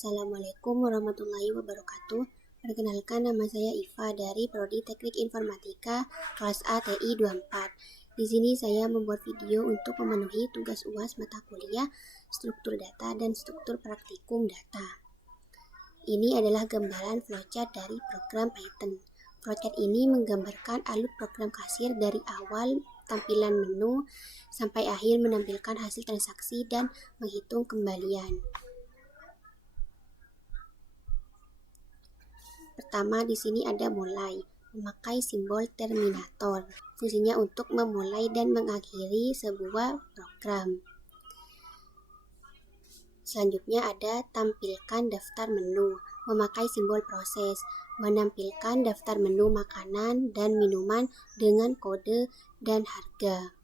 Assalamualaikum warahmatullahi wabarakatuh. Perkenalkan, nama saya Iva dari Prodi Teknik Informatika kelas A TI 24. Di sini saya membuat video untuk memenuhi tugas UAS mata kuliah struktur data dan struktur praktikum data. Ini adalah gambaran flowchart dari program Python. Flowchart ini menggambarkan alur program kasir dari awal tampilan menu sampai akhir menampilkan hasil transaksi dan menghitung kembalian. Pertama, di sini ada mulai, memakai simbol terminator. Fungsinya untuk memulai dan mengakhiri sebuah program. Selanjutnya ada tampilkan daftar menu, memakai simbol proses, menampilkan daftar menu makanan dan minuman dengan kode dan harga.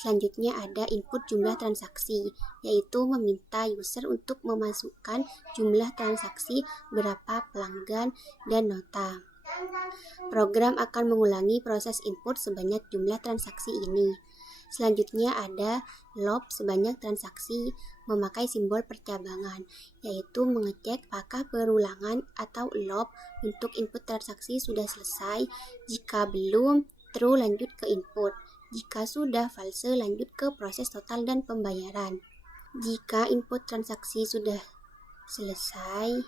Selanjutnya ada input jumlah transaksi, yaitu meminta user untuk memasukkan jumlah transaksi, berapa pelanggan, dan nota. Program akan mengulangi proses input sebanyak jumlah transaksi ini. Selanjutnya ada loop sebanyak transaksi, memakai simbol percabangan, yaitu mengecek apakah perulangan atau loop untuk input transaksi sudah selesai. Jika belum, true lanjut ke input. Jika sudah, false lanjut ke proses total dan pembayaran. Jika input transaksi sudah selesai,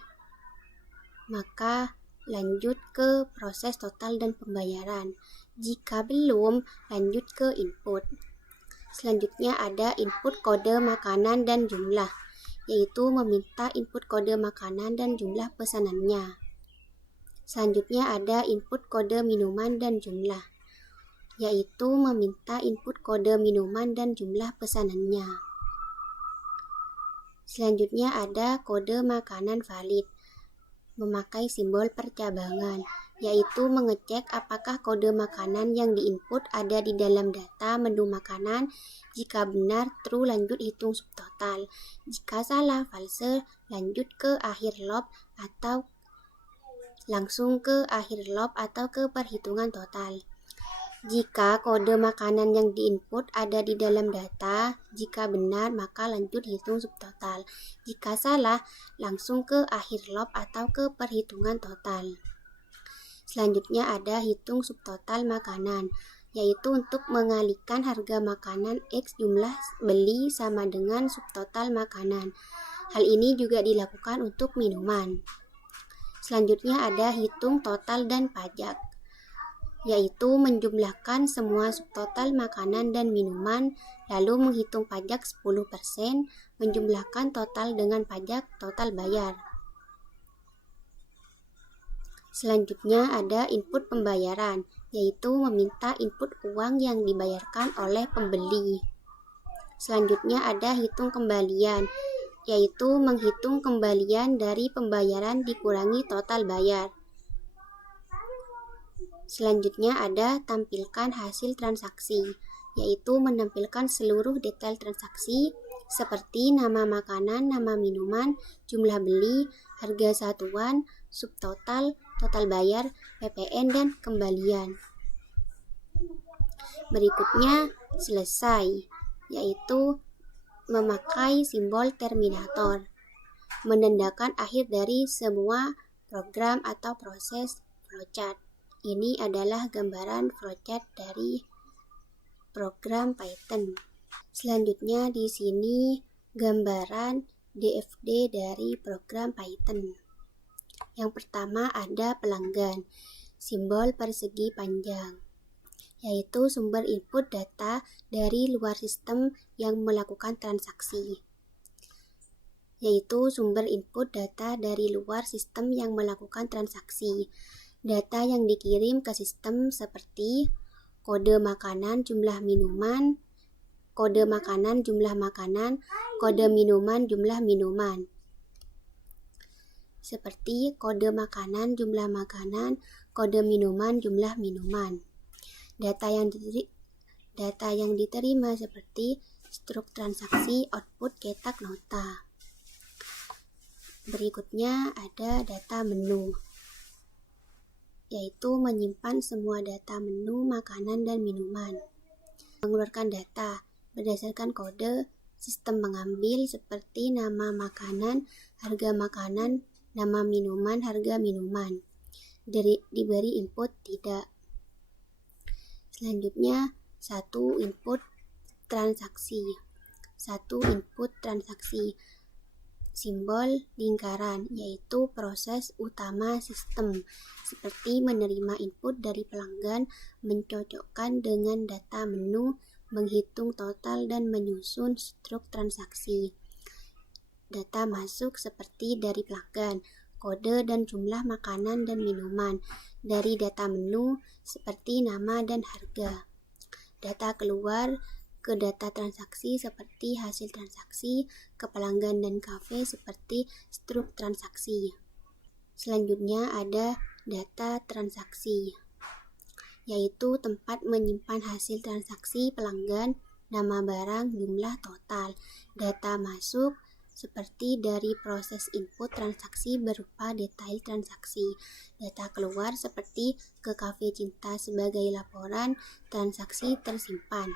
maka lanjut ke proses total dan pembayaran. Jika belum, lanjut ke input. Selanjutnya ada input kode makanan dan jumlah, yaitu meminta input kode makanan dan jumlah pesanannya. Selanjutnya ada input kode minuman dan jumlah, yaitu meminta input kode minuman dan jumlah pesanannya. Selanjutnya ada kode makanan valid, memakai simbol percabangan, yaitu mengecek apakah kode makanan yang diinput ada di dalam data menu makanan. Jika benar, true lanjut hitung subtotal. Jika salah, false lanjut ke akhir loop atau langsung ke akhir loop atau ke perhitungan total. Jika kode makanan yang diinput ada di dalam data, jika benar maka lanjut hitung subtotal. Jika salah, langsung ke akhir loop atau ke perhitungan total. Selanjutnya ada hitung subtotal makanan, yaitu untuk mengalihkan harga makanan X jumlah beli sama dengan subtotal makanan. Hal ini juga dilakukan untuk minuman. Selanjutnya ada hitung total dan pajak, yaitu menjumlahkan semua subtotal makanan dan minuman, lalu menghitung pajak 10%, menjumlahkan total dengan pajak total bayar. Selanjutnya ada input pembayaran, yaitu meminta input uang yang dibayarkan oleh pembeli. Selanjutnya ada hitung kembalian, yaitu menghitung kembalian dari pembayaran dikurangi total bayar. Selanjutnya ada tampilkan hasil transaksi, yaitu menampilkan seluruh detail transaksi seperti nama makanan, nama minuman, jumlah beli, harga satuan, subtotal, total bayar, PPN, dan kembalian. Berikutnya selesai, yaitu memakai simbol terminator, menandakan akhir dari semua program atau proses flowchart. Ini adalah gambaran flowchart dari program Python. Selanjutnya di sini gambaran DFD dari program Python. Yang pertama ada pelanggan, simbol persegi panjang, yaitu sumber input data dari luar sistem yang melakukan transaksi. Yaitu sumber input data dari luar sistem yang melakukan transaksi. Data yang dikirim ke sistem seperti kode makanan jumlah minuman, kode makanan jumlah makanan, kode minuman jumlah minuman. Seperti kode makanan jumlah makanan, kode minuman jumlah minuman. Data yang diterima seperti struk transaksi, output, cetak, nota. Berikutnya ada data menu, yaitu menyimpan semua data menu makanan dan minuman. Mengeluarkan data berdasarkan kode sistem mengambil seperti nama makanan, harga makanan, nama minuman, harga minuman. Diberi input tidak. Selanjutnya, 1 input transaksi. 1 input transaksi. Simbol lingkaran, yaitu proses utama sistem, seperti menerima input dari pelanggan, mencocokkan dengan data menu, menghitung total dan menyusun struk transaksi. Data masuk seperti dari pelanggan, kode dan jumlah makanan dan minuman. Dari data menu seperti nama dan harga. Data keluar ke data transaksi seperti hasil transaksi, ke pelanggan dan kafe seperti struk transaksi. Selanjutnya ada data transaksi, yaitu tempat menyimpan hasil transaksi pelanggan, nama barang, jumlah total. Data masuk seperti dari proses input transaksi berupa detail transaksi. Data keluar seperti ke Cafe Cinta sebagai laporan transaksi tersimpan.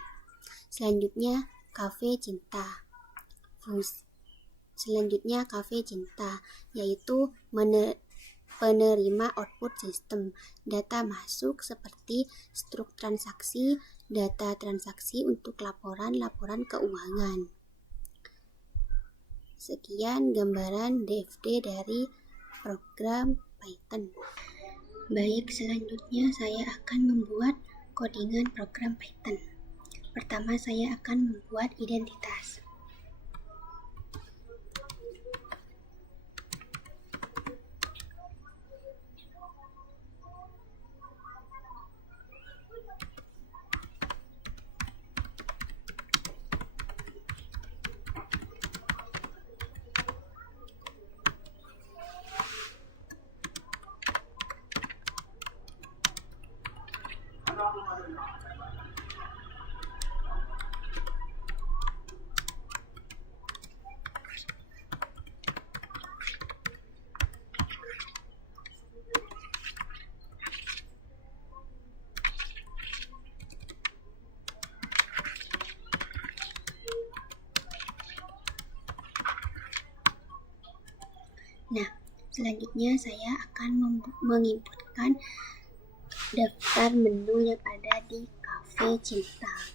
Selanjutnya Cafe Cinta. Selanjutnya Cafe Cinta, yaitu penerima output sistem. Data masuk seperti struk transaksi, data transaksi untuk laporan keuangan. Sekian gambaran DFD dari program Python. Baik, selanjutnya saya akan membuat codingan program Python. Pertama, saya akan membuat identitas. Nah, selanjutnya saya akan menginputkan daftar menu yang ada di Cafe Cinta.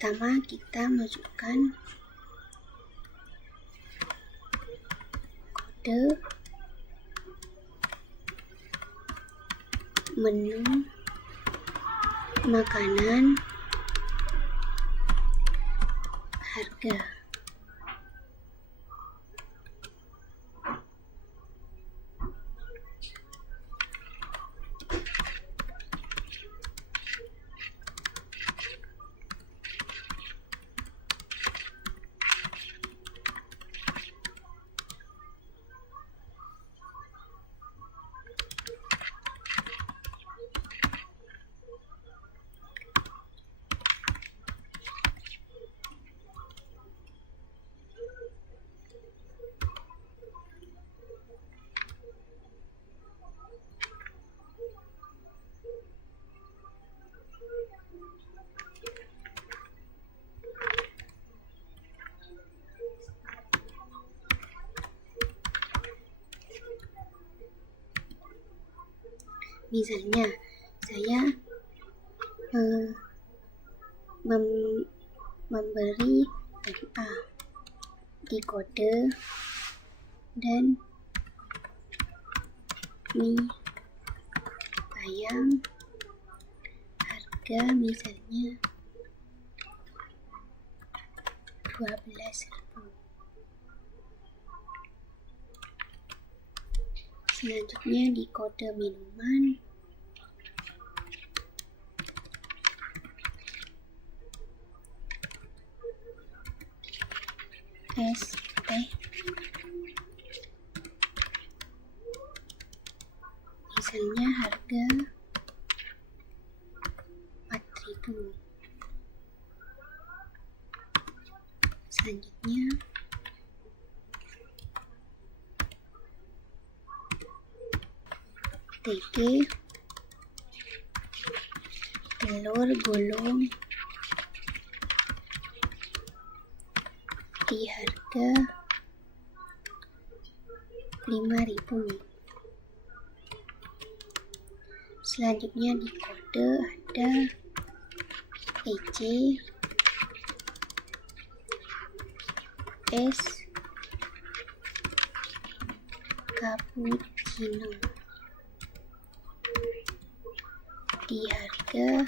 Pertama, kita masukkan kode menu makanan, harga. Misalnya, saya memberi MA di kode dan Mi ayam, harga misalnya 12.000. Selanjutnya di kode minuman es teh misalnya harga 4.000. Selanjutnya TG telur gulung di harga 5.000. Selanjutnya di kode ada EC es cappuccino di harga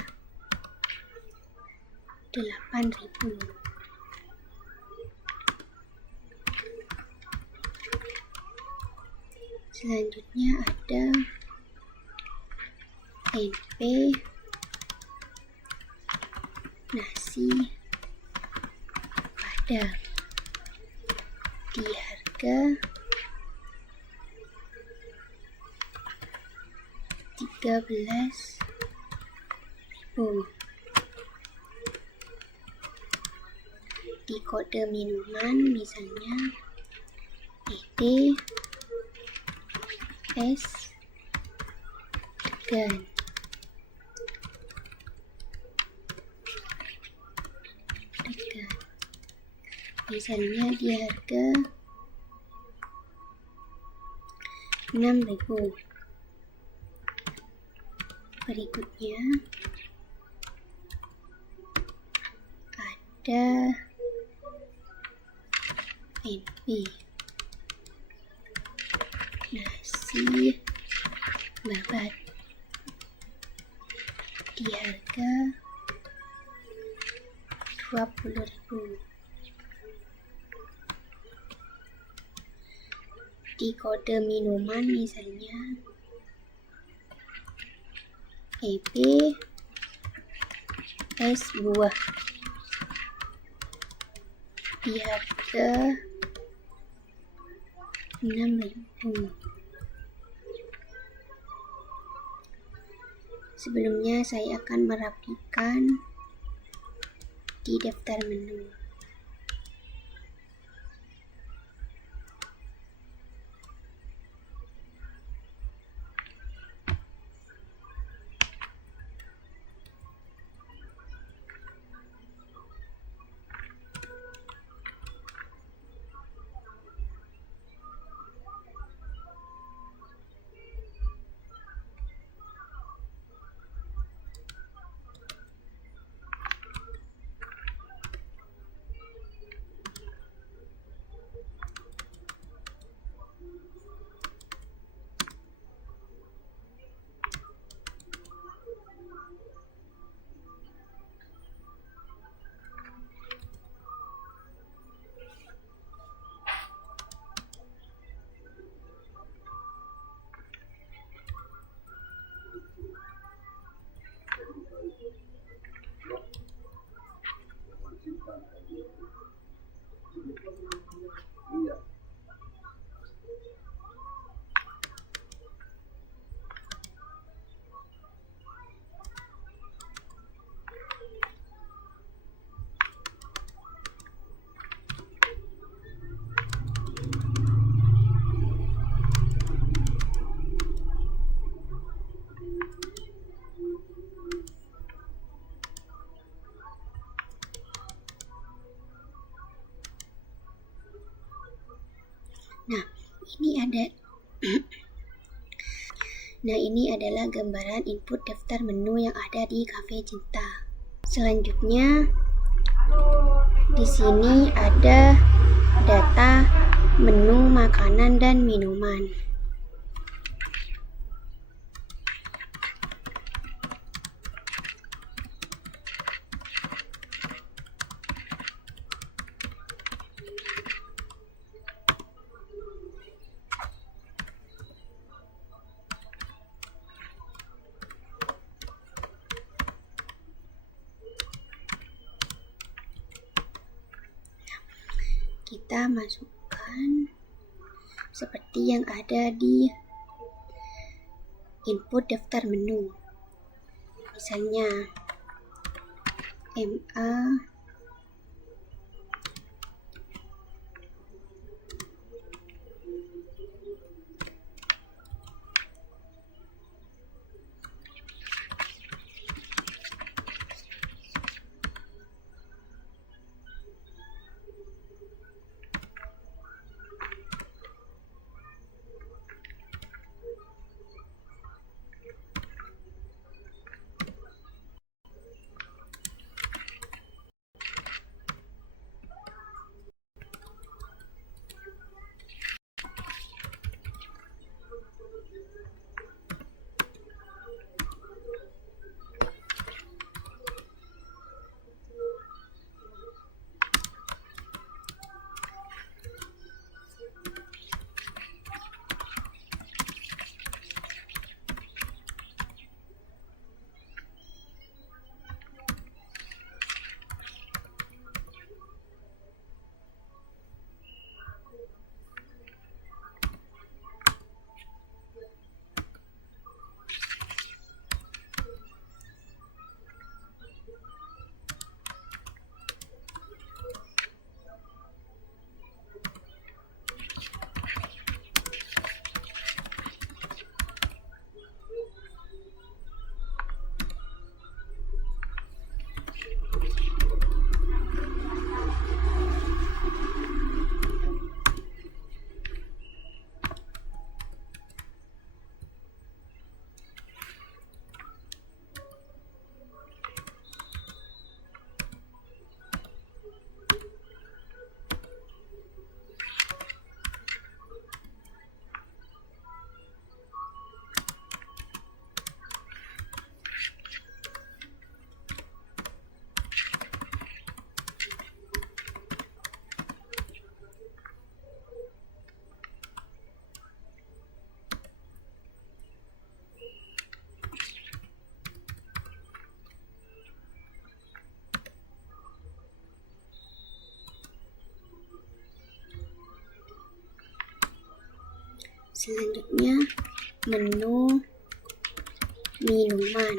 8.000. Selanjutnya ada tempe nasi padang di harga 13.000. Di kode minuman misalnya ED es degan misalnya di harga 6.000. Berikutnya ada NB nasi babat di harga 20.000. Di kode minuman misalnya EB es buah di harga 6.000. Sebelumnya saya akan merapikan di daftar menu. Nah, ini adalah gambaran input daftar menu yang ada di Cafe Cinta. Selanjutnya, di sini ada data menu makanan dan minuman. kita masukkan seperti yang ada di input daftar menu. Misalnya MA selanjutnya menu minuman.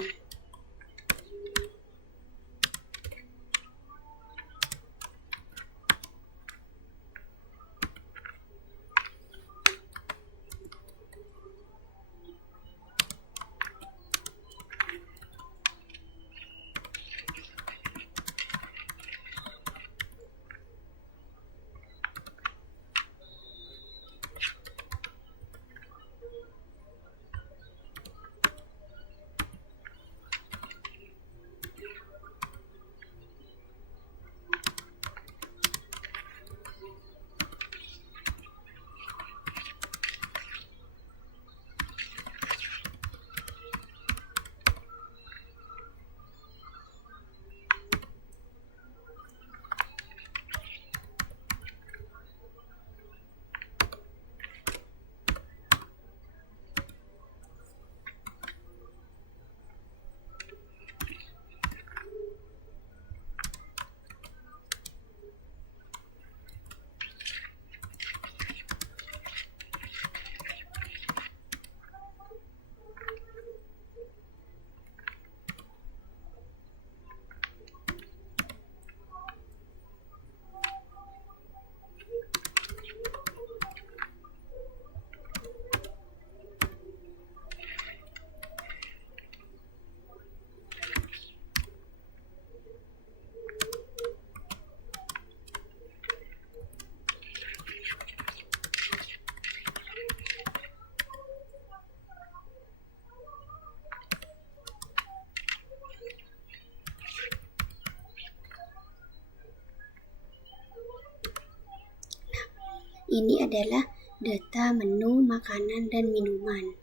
Ini adalah data menu makanan dan minuman.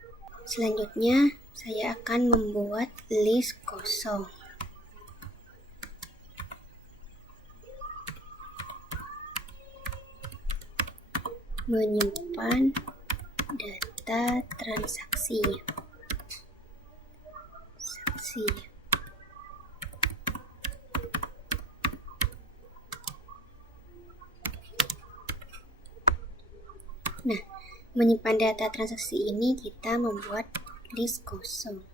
Selanjutnya, saya akan membuat list kosong. Menyimpan data transaksi. Nah, menyimpan data transaksi ini kita membuat list kosong.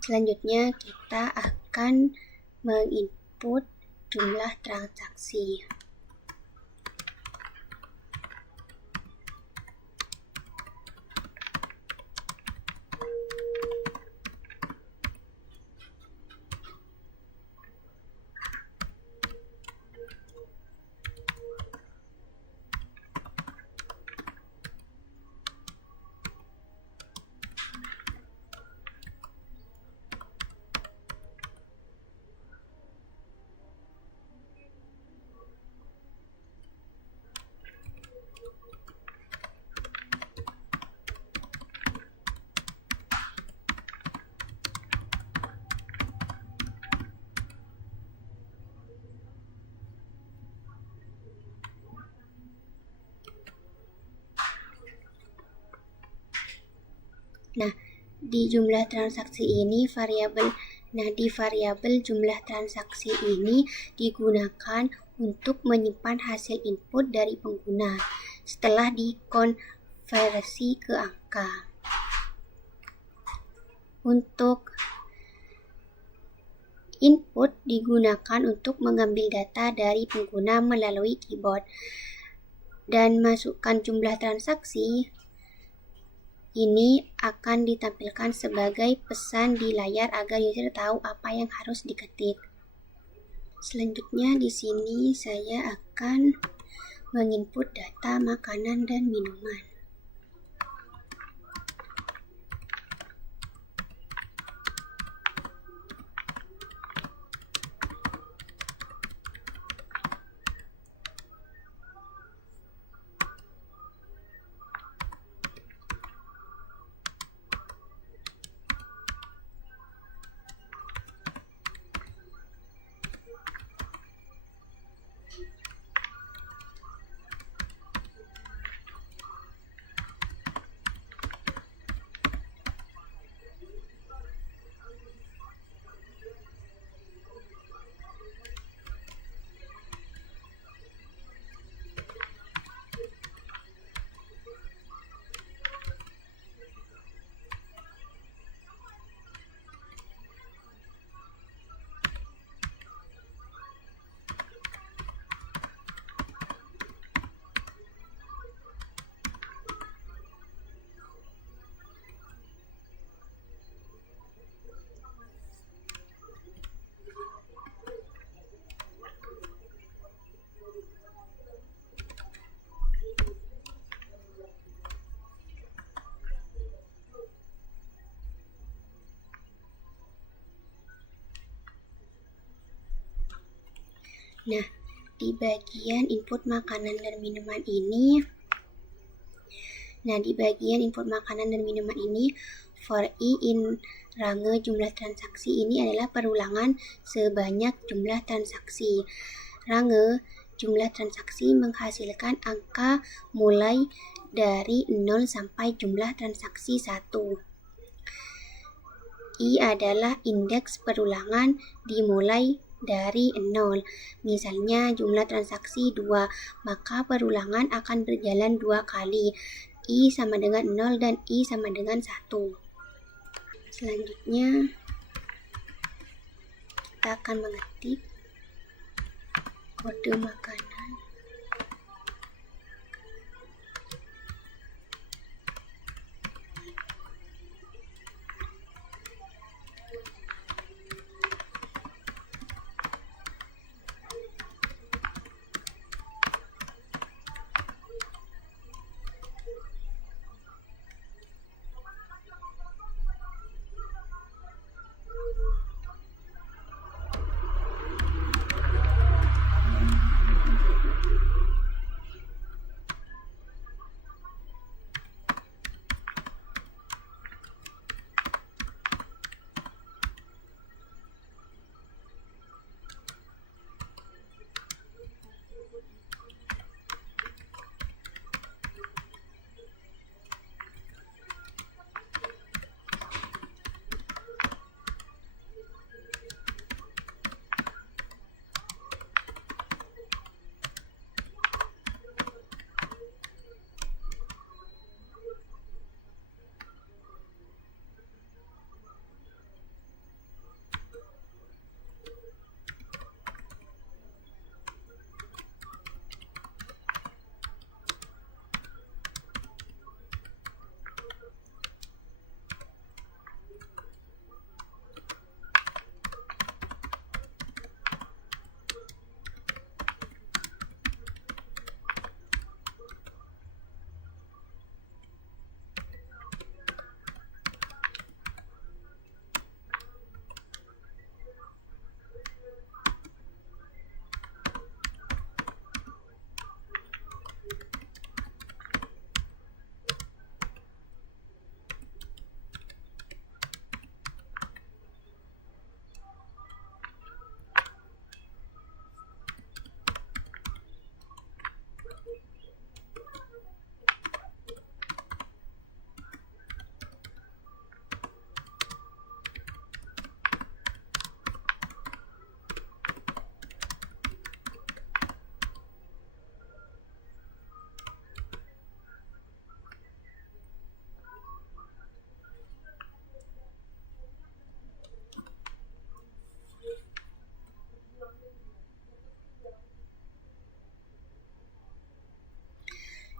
Selanjutnya kita akan menginput jumlah transaksi. Nah, di jumlah transaksi ini di variabel jumlah transaksi ini digunakan untuk menyimpan hasil input dari pengguna setelah dikonversi ke angka. Untuk input digunakan untuk mengambil data dari pengguna melalui keyboard dan masukkan jumlah transaksi. Ini akan ditampilkan sebagai pesan di layar agar user tahu apa yang harus diketik. Selanjutnya di sini saya akan menginput data makanan dan minuman. Nah, di bagian input makanan dan minuman ini, for i in range jumlah transaksi ini adalah perulangan sebanyak jumlah transaksi. Range jumlah transaksi menghasilkan angka mulai dari 0 sampai jumlah transaksi 1. I adalah indeks perulangan dimulai dari 0. Misalnya jumlah transaksi 2, maka perulangan akan berjalan 2 kali. I sama dengan 0 dan I sama dengan 1. Selanjutnya kita akan mengetik kode makanan.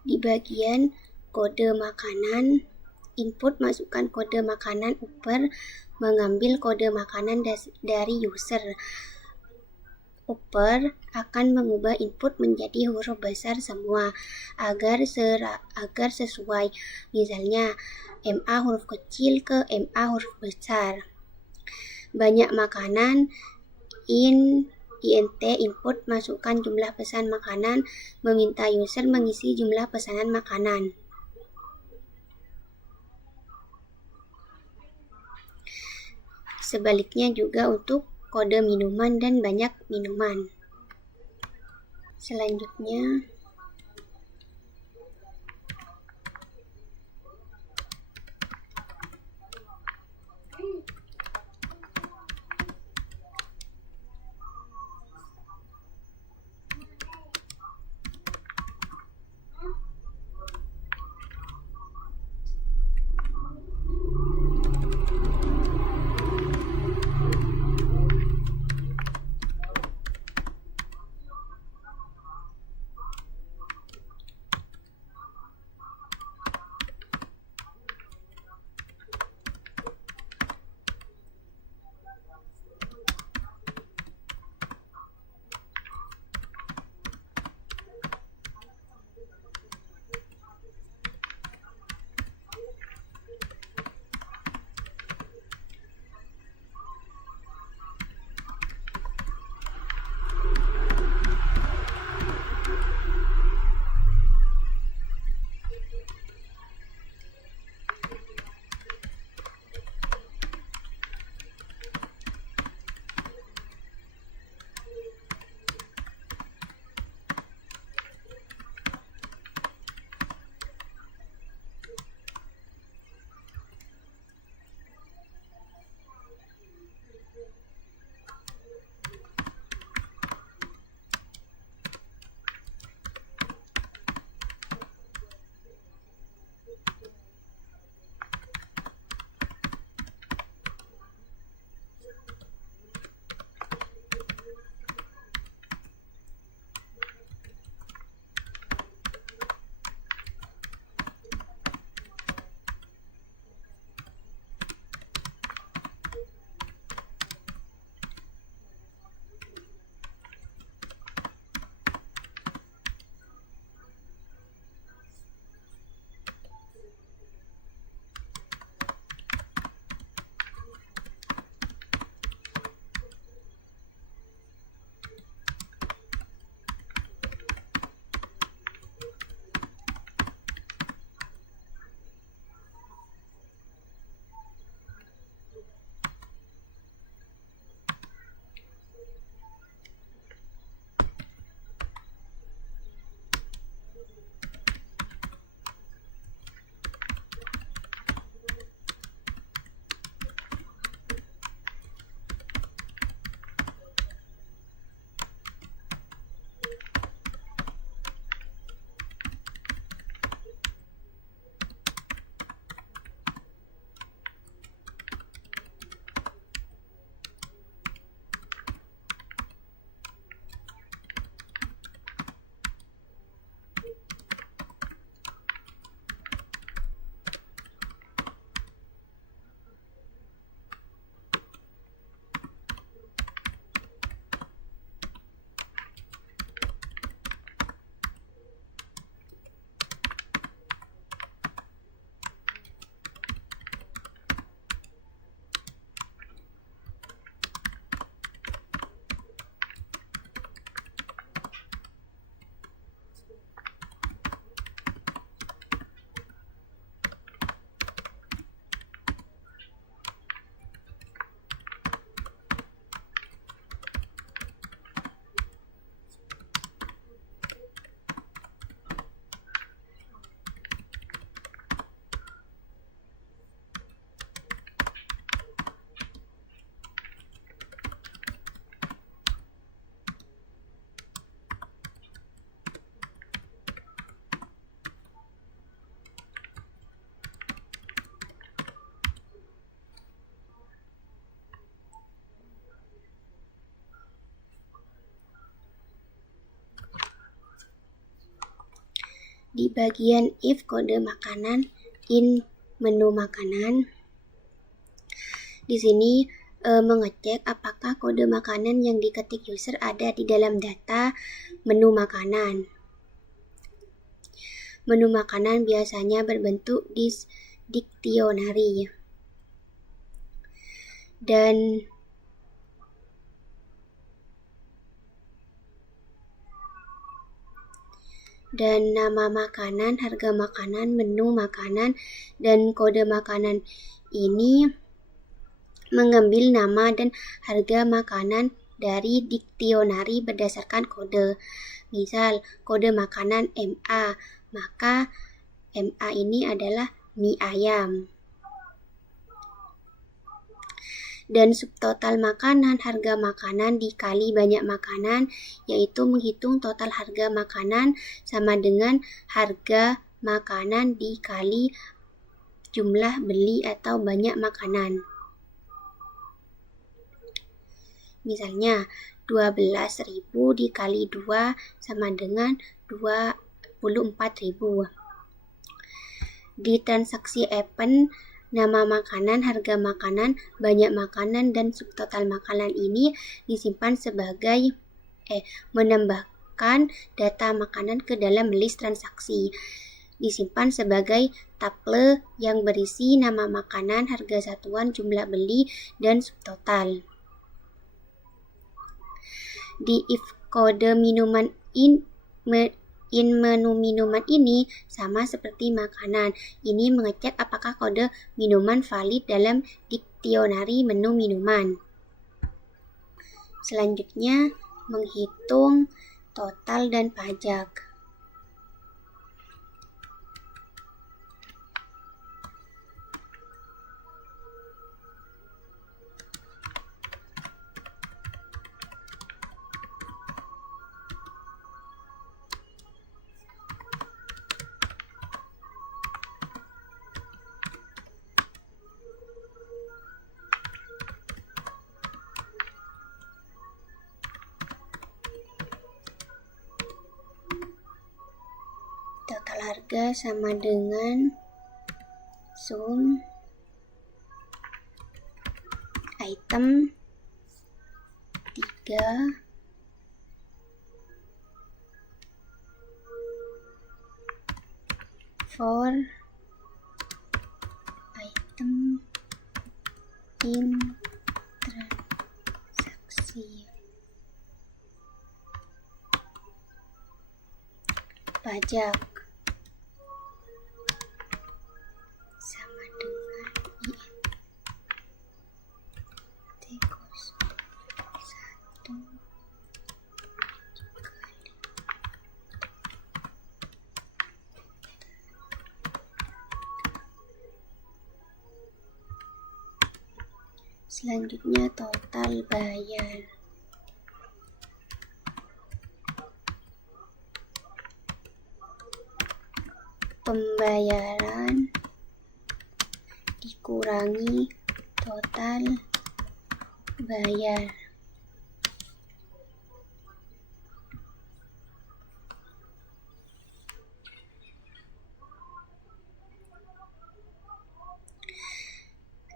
Di bagian kode makanan, input masukkan kode makanan, upper mengambil kode makanan dari user. Upper akan mengubah input menjadi huruf besar semua agar sesuai. Misalnya MA huruf kecil ke MA huruf besar. Banyak makanan, int input masukkan jumlah pesan makanan, meminta user mengisi jumlah pesanan makanan. Sebaliknya juga untuk kode minuman dan banyak minuman. Selanjutnya Di bagian if kode makanan in menu makanan, di sini mengecek apakah kode makanan yang diketik user ada di dalam data menu makanan. Menu makanan biasanya berbentuk dictionary dan nama makanan, harga makanan, menu makanan, dan kode makanan ini mengambil nama dan harga makanan dari dictionary berdasarkan kode. Misal, kode makanan MA, maka MA ini adalah mie ayam. Dan subtotal makanan, harga makanan dikali banyak makanan, yaitu menghitung total harga makanan sama dengan harga makanan dikali jumlah beli atau banyak makanan. Misalnya 12.000 dikali 2 sama dengan 24.000. Di transaksi event, nama makanan, harga makanan, banyak makanan, dan subtotal makanan ini disimpan sebagai menambahkan data makanan ke dalam list transaksi. Disimpan sebagai tuple yang berisi nama makanan, harga satuan, jumlah beli, dan subtotal. Di if kode minuman in menu minuman ini sama seperti makanan. Ini mengecek apakah kode minuman valid dalam dictionary menu minuman. Selanjutnya, menghitung total dan pajak. Total harga sama dengan sum item 3 for item in transaksi. Pajak sama dengan INT kos 1 dikali. Selanjutnya total bayar. Pembayaran dikurangi total bayar.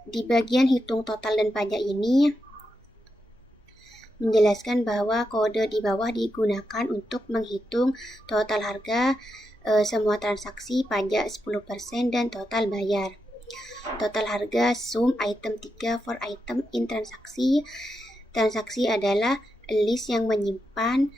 Di bagian hitung total dan pajak ini menjelaskan bahwa kode di bawah digunakan untuk menghitung total harga semua transaksi, pajak 10%, dan total bayar. Total harga sum item 3 for item in transaksi. Transaksi adalah list yang menyimpan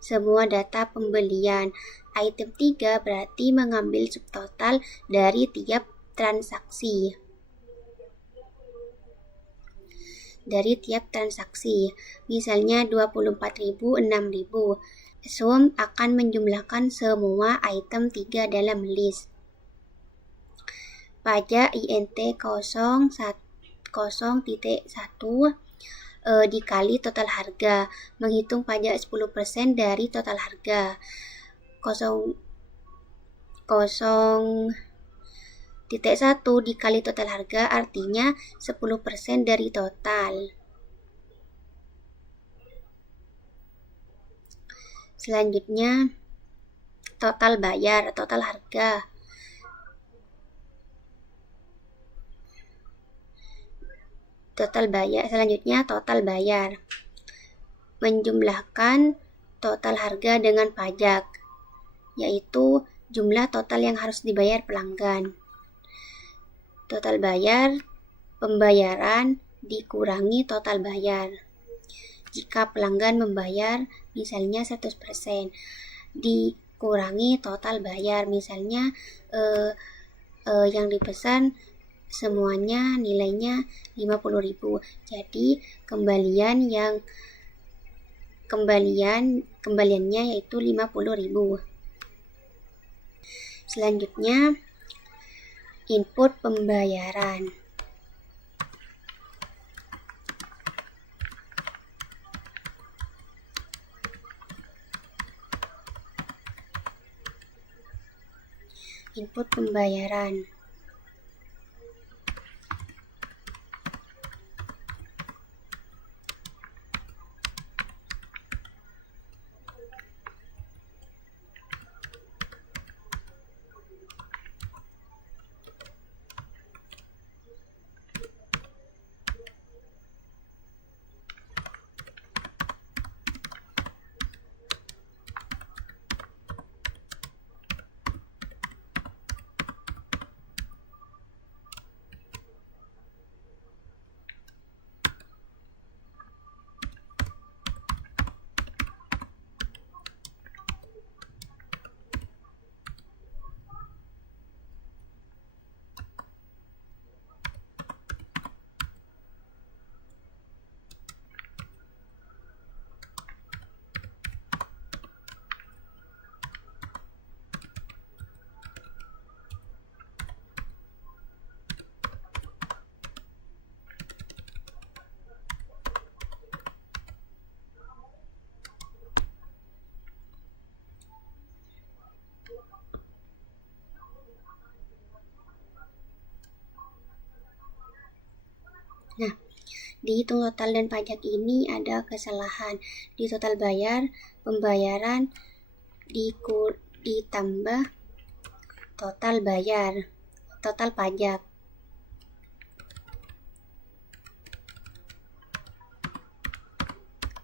semua data pembelian. Item 3 berarti mengambil subtotal dari tiap transaksi. Misalnya 24.000, 6.000. Sum akan menjumlahkan semua item 3 dalam list. Pajak INT 0.1 dikali total harga, menghitung pajak 10% dari total harga. 0.1 dikali total harga artinya 10% dari total. Selanjutnya total bayar, total harga. Selanjutnya total bayar. Menjumlahkan total harga dengan pajak, yaitu jumlah total yang harus dibayar pelanggan. Total bayar, pembayaran dikurangi total bayar. Jika pelanggan membayar misalnya 100%, dikurangi total bayar, misalnya yang dipesan semuanya nilainya 50.000. Jadi kembaliannya yaitu 50.000. Selanjutnya input pembayaran. Input pembayaran. Nah, dihitung total dan pajak ini ada kesalahan. Di total bayar, pembayaran ditambah total bayar, total pajak.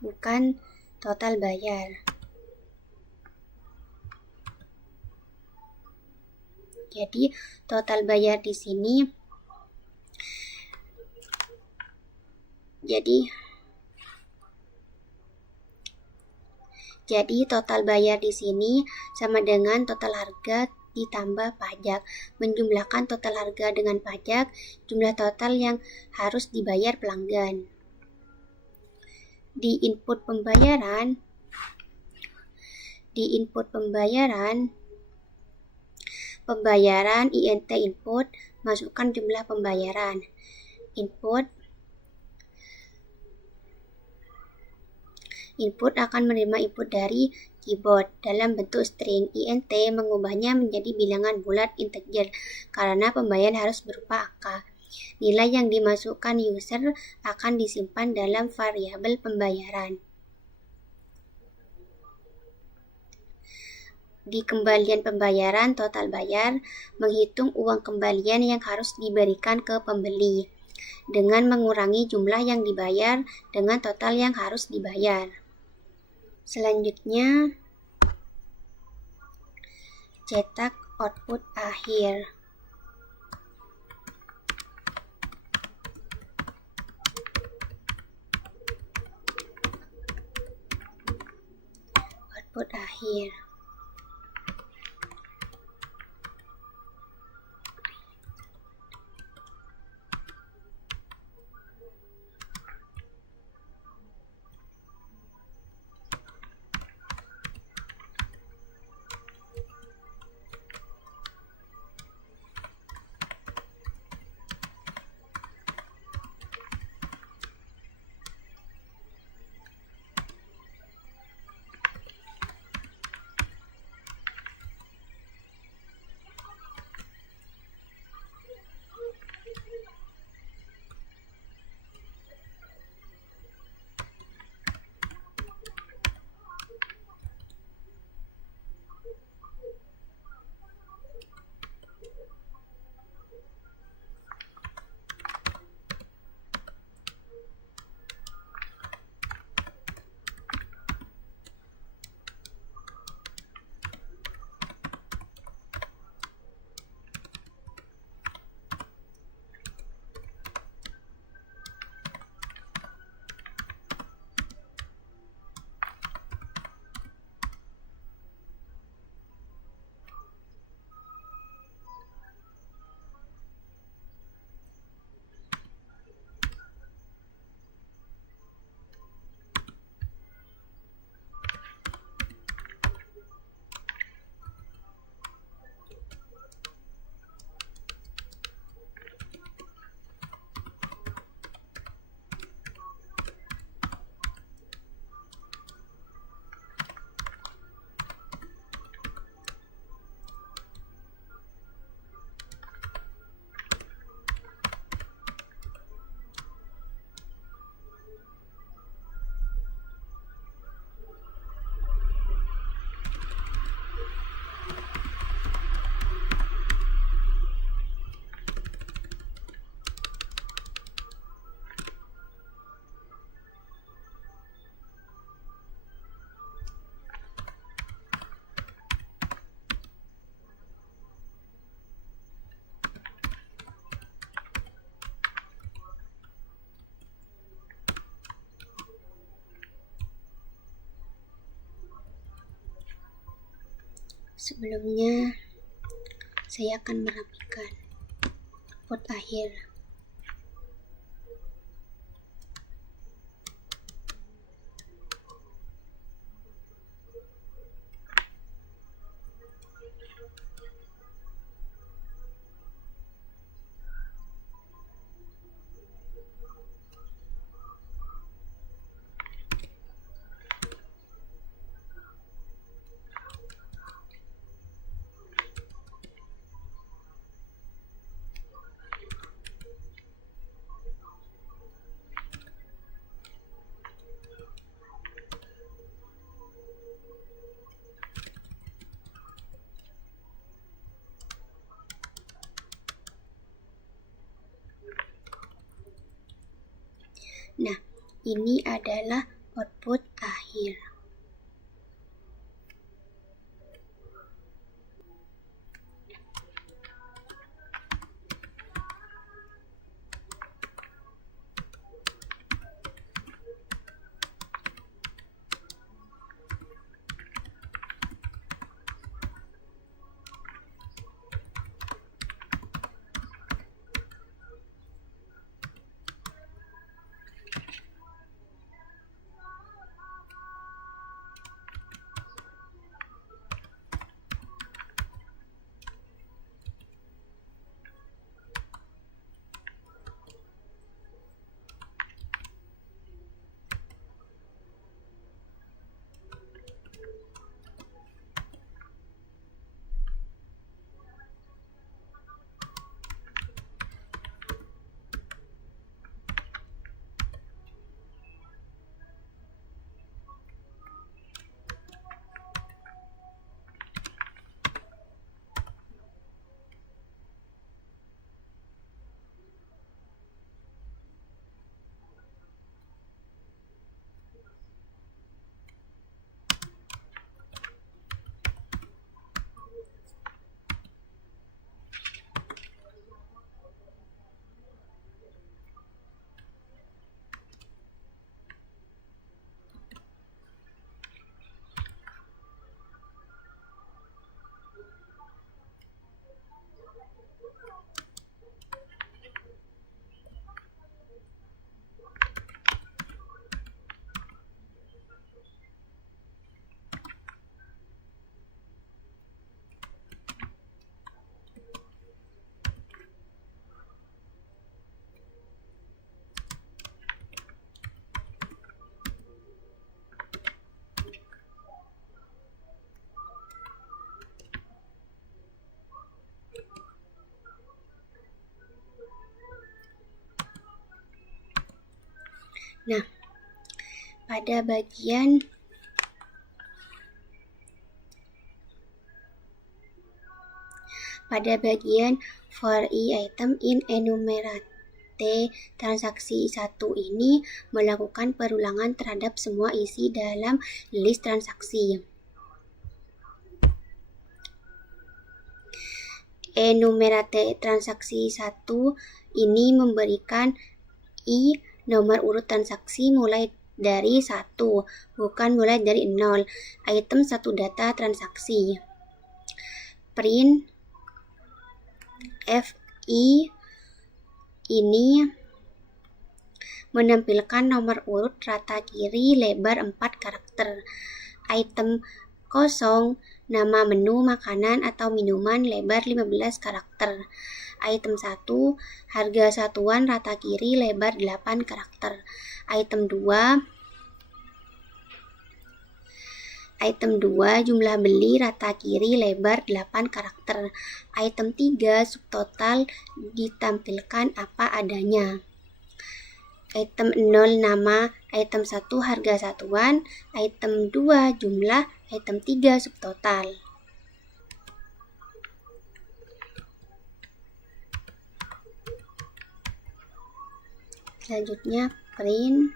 Bukan total bayar. Jadi total bayar di sini Jadi total bayar di sini sama dengan total harga ditambah pajak. Menjumlahkan total harga dengan pajak, jumlah total yang harus dibayar pelanggan. Di input pembayaran, INT input, masukkan jumlah pembayaran. Input akan menerima input dari keyboard dalam bentuk string. INT mengubahnya menjadi bilangan bulat integer karena pembayaran harus berupa angka. Nilai yang dimasukkan user akan disimpan dalam variabel pembayaran. Di kembalian pembayaran total bayar, menghitung uang kembalian yang harus diberikan ke pembeli dengan mengurangi jumlah yang dibayar dengan total yang harus dibayar. Selanjutnya, cetak output akhir. Output akhir. Sebelumnya, saya akan merapikan output akhir. Nah, ini adalah output akhir. Nah, pada bagian for item in enumerate transaksi 1 ini melakukan perulangan terhadap semua isi dalam list transaksi. Enumerate transaksi 1 ini memberikan nomor urut transaksi mulai dari 1, bukan mulai dari 0. Item 1 data transaksi. Print FI ini menampilkan nomor urut rata kiri lebar 4 karakter. Item 0, nama menu makanan atau minuman lebar 15 karakter. Item 1, harga satuan rata kiri lebar 8 karakter. Item 2, jumlah beli rata kiri lebar 8 karakter. Item 3, subtotal ditampilkan apa adanya. Item 0, nama. Item 1, harga satuan. Item 2, jumlah. Item 3, subtotal. Selanjutnya print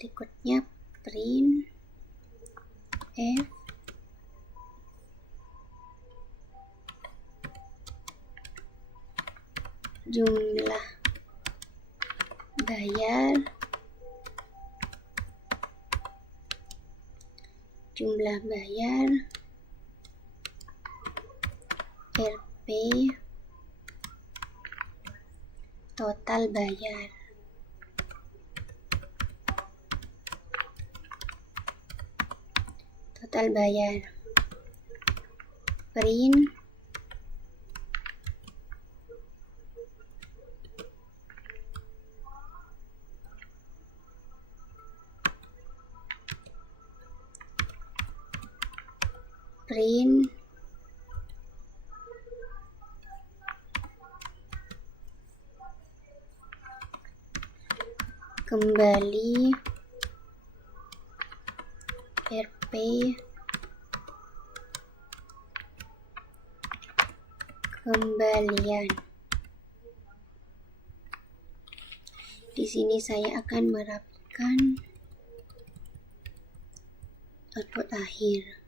Berikutnya print F jumlah bayar RP total bayar. Print kembali RP kembalian. Di sini saya akan merapikan output akhir.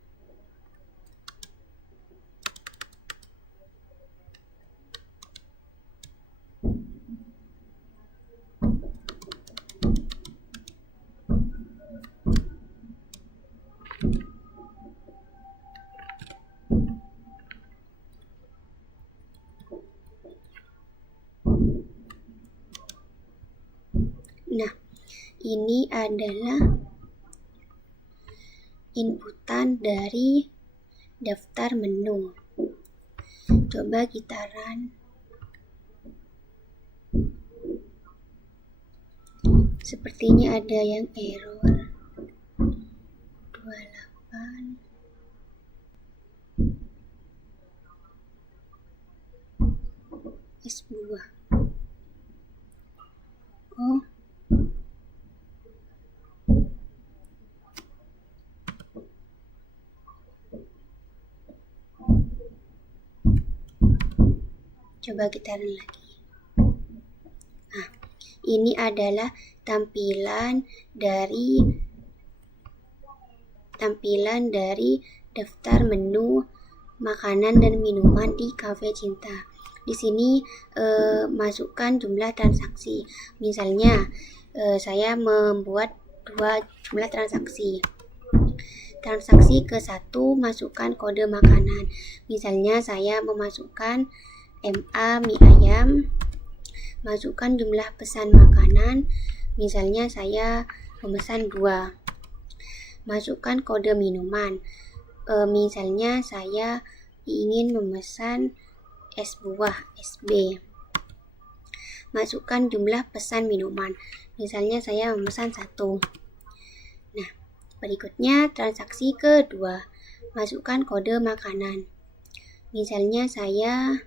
Nah, ini adalah inputan dari daftar menu. Coba kita run. Sepertinya ada yang error. 28 S2. Oh, coba kita run lagi. Nah, ini adalah tampilan dari daftar menu makanan dan minuman di Cafe Cinta. Di sini masukkan jumlah transaksi. Misalnya saya membuat 2 jumlah transaksi. Transaksi ke-1 masukkan kode makanan. Misalnya saya memasukkan MA mie ayam. Masukkan jumlah pesan makanan. Misalnya saya memesan 2. Masukkan kode minuman. Misalnya saya ingin memesan es buah, SB. Masukkan jumlah pesan minuman. Misalnya saya memesan 1. Nah, berikutnya transaksi kedua. Masukkan kode makanan. Misalnya saya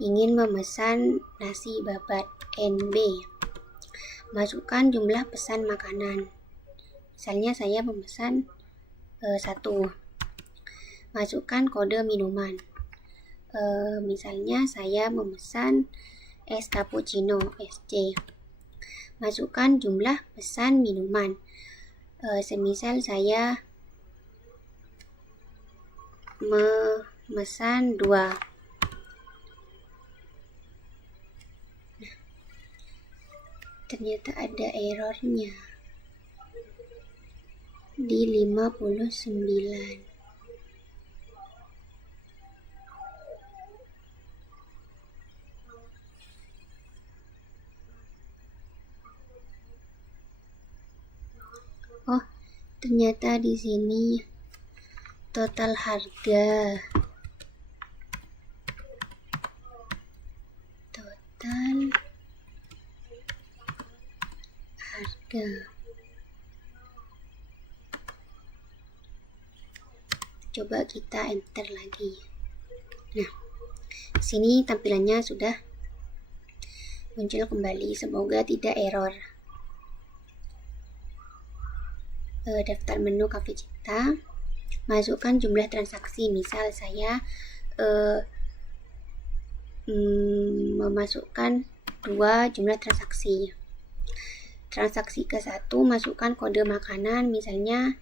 ingin memesan nasi babat NB. Masukkan jumlah pesan makanan. Misalnya saya memesan 1. Masukkan kode minuman. Misalnya saya memesan es cappuccino SC. Masukkan jumlah pesan minuman. Semisal saya memesan 2. Nah, ternyata ada errornya di 59. Oh, ternyata di sini total harga. Coba kita enter lagi. Nah, sini tampilannya sudah muncul kembali. Semoga tidak error. Daftar menu Cafe Cinta. Masukkan jumlah transaksi. Misal saya memasukkan 2 jumlah transaksi. transaksi ke-1, masukkan kode makanan, misalnya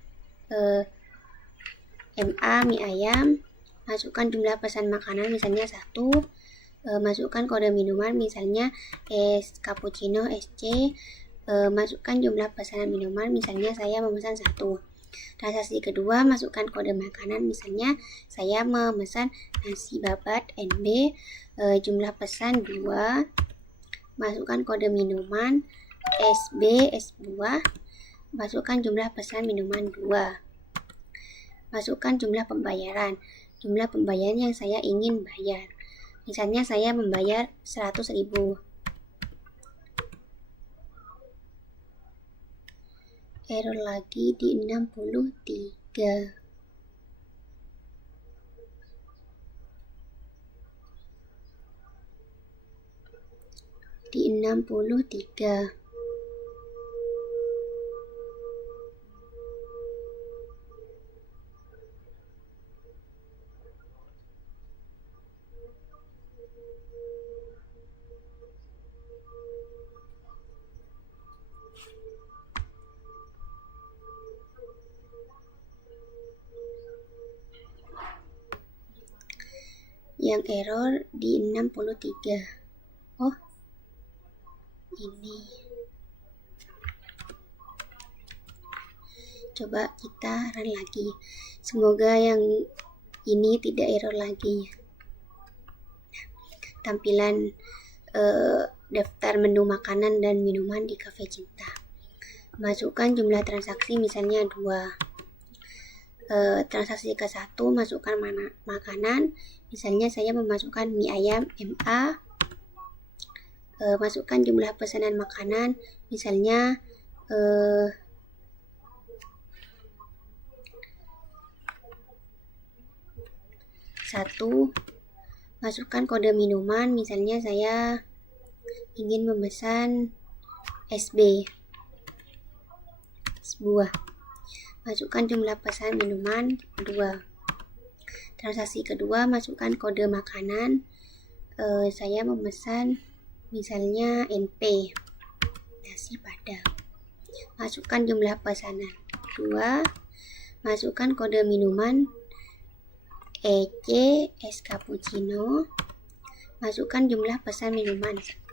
MA mie ayam, masukkan jumlah pesan makanan, misalnya 1, masukkan kode minuman, misalnya es cappuccino SC, masukkan jumlah pesanan minuman, misalnya saya memesan 1. Transaksi kedua, masukkan kode makanan, misalnya saya memesan nasi babat NB, jumlah pesan 2, masukkan kode minuman SB es buah, masukkan jumlah pesan minuman 2, masukkan jumlah pembayaran yang saya ingin bayar, misalnya saya membayar 100.000. Error lagi di 63. Di 63. Yang error di 63. Oh, ini. Coba kita run lagi. Semoga yang ini tidak error lagi. Tampilan daftar menu makanan dan minuman di Cafe Cinta. Masukkan jumlah transaksi, misalnya 2. Transaksi ke-1, masukkan makanan, misalnya saya memasukkan mie ayam MA, masukkan jumlah pesanan makanan, misalnya 1, masukkan kode minuman, misalnya saya ingin memesan SB sebuah, masukkan jumlah pesan minuman 2. Transaksi kedua, masukkan kode makanan, saya memesan misalnya NP nasi padang, masukkan jumlah pesanan 2, masukkan kode minuman EC es cappuccino, masukkan jumlah pesan minuman 1,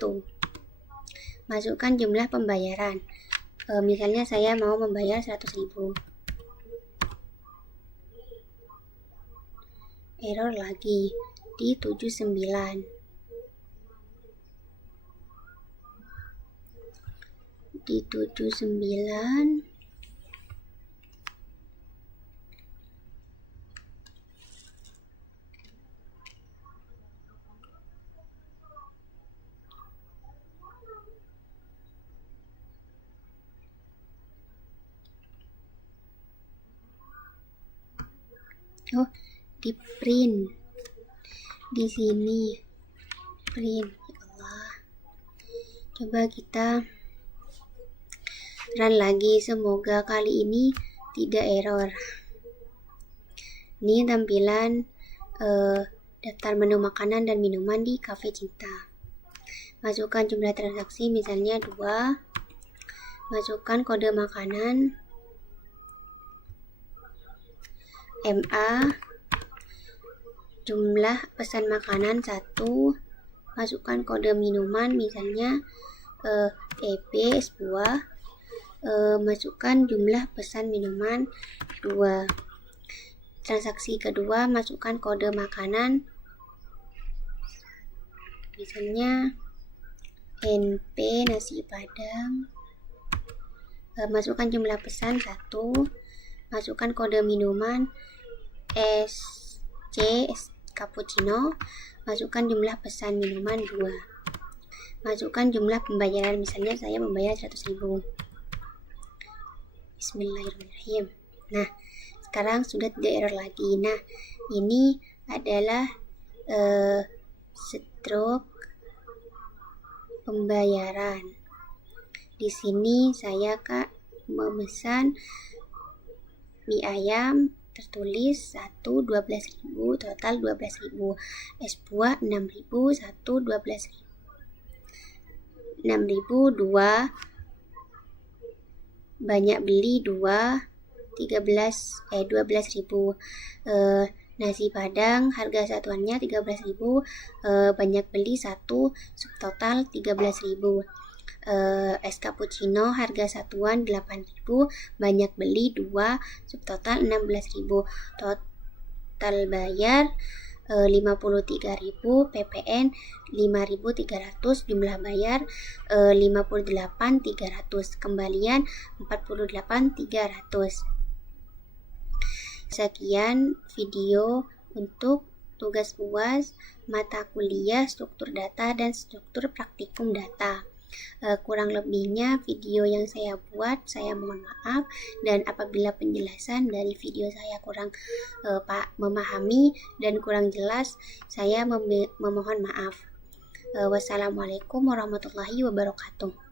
masukkan jumlah pembayaran, misalnya saya mau membayar 100.000. Error lagi di 79. Di 79. Oh, di print di sini print. Ya Allah, coba kita run lagi, semoga kali ini tidak error. Ini tampilan daftar menu makanan dan minuman di Cafe Cinta. Masukkan jumlah transaksi, misalnya 2, masukkan kode makanan MA, jumlah pesan makanan 1, masukkan kode minuman, misalnya EP es buah, masukkan jumlah pesan minuman 2. Transaksi kedua, masukkan kode makanan, misalnya NP nasi padang, masukkan jumlah pesan 1, masukkan kode minuman SC es cappuccino, masukkan jumlah pesan minuman 2, masukkan jumlah pembayaran, misalnya saya membayar 100.000. Bismillahirrahmanirrahim. Nah, sekarang sudah tidak error lagi. Nah, ini adalah stroke pembayaran. Di sini saya memesan mie ayam, tertulis 1 12.000, total 12.000. Es buah 6.000, 1 12.000. 6.000 2 banyak beli 12.000. Nasi Padang harga satuannya 13.000, banyak beli 1, subtotal 13.000. Es cappuccino harga satuan 8.000, banyak beli 2, subtotal 16.000. Total bayar 53.000, PPN 5.300, jumlah bayar 58.300, kembalian 48.300. Sekian video untuk tugas UAS mata kuliah struktur data dan struktur praktikum data. Kurang lebihnya video yang saya buat, saya mohon maaf, dan apabila penjelasan dari video saya kurang memahami dan kurang jelas, saya memohon maaf. Wassalamualaikum warahmatullahi wabarakatuh.